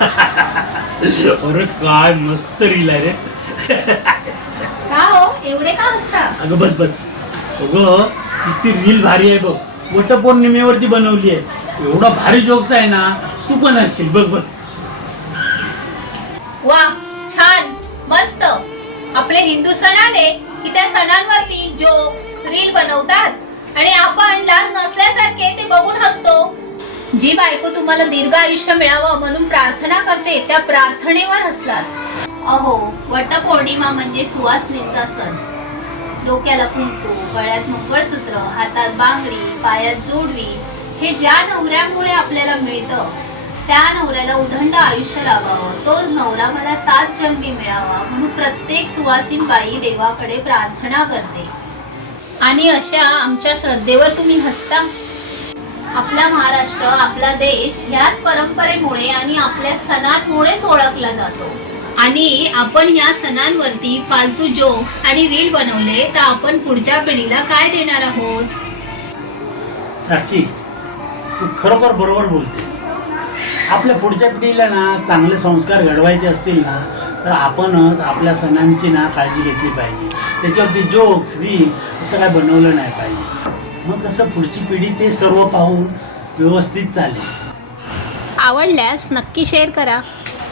अरे काय मस्त रील आहे रे. का हो एवढे का हसता? अगं बस बस. अगं किती रील भारी आहे बघ. वटपौर्णिमेवरती बनवली आहे. एवढा भारी जोक्स आहे ना, तू पण असशील बघ बघ. वा छान मस्त. आपले हिंदू सण आले की त्या सणांवरती जोक्स रील बनवतात आणि आपण लाज नसल्यासारखे ते बघून हसतो. जी बायको तुम्हाला दीर्घ आयुष्य मिळावं म्हणून प्रार्थना करते त्या प्रार्थनेवर हसलात. अहो वटपौर्णिमा म्हणजे सुवासिनींचा सण. डोक्याला कुंकू, गळ्यात मंगळसूत्र, हातात बांगडी, पायात जोडवी हे ज्या नवऱ्यामुळे आपल्याला मिळतं त्या नवऱ्याला उदंड आयुष्य लाभावं, तोच नवरा मला 7 जन्मी मिळावा म्हणून प्रत्येक सुवासिन बाई देवाकडे प्रार्थना करते. आणि अशा आमच्या श्रद्धेवर तुम्ही हसता. आपला महाराष्ट्र, आपला देश ह्याच परंपरेमुळे आणि आपल्या सणांमुळेच ओळखला जातो. आणि आपण या सणांवरती फालतू जोक्स आणि रील बनवले तर आपण पुढच्या पिढीला काय देणार आहोत? साक्षी, तू खरोखर बरोबर बोलतेस. आपल्या पुढच्या पिढीला ना चांगले संस्कार घडवायचे असतील ना, तर आपणच आपल्या सणांची ना काळजी घेतली पाहिजे. त्याच्यावरती जोक्स रील असं काय बनवलं नाही पाहिजे. मग कसं पुढची पिढी ते सर्व पाहून व्यवस्थित चालेल. आवडल्यास नक्की शेअर करा.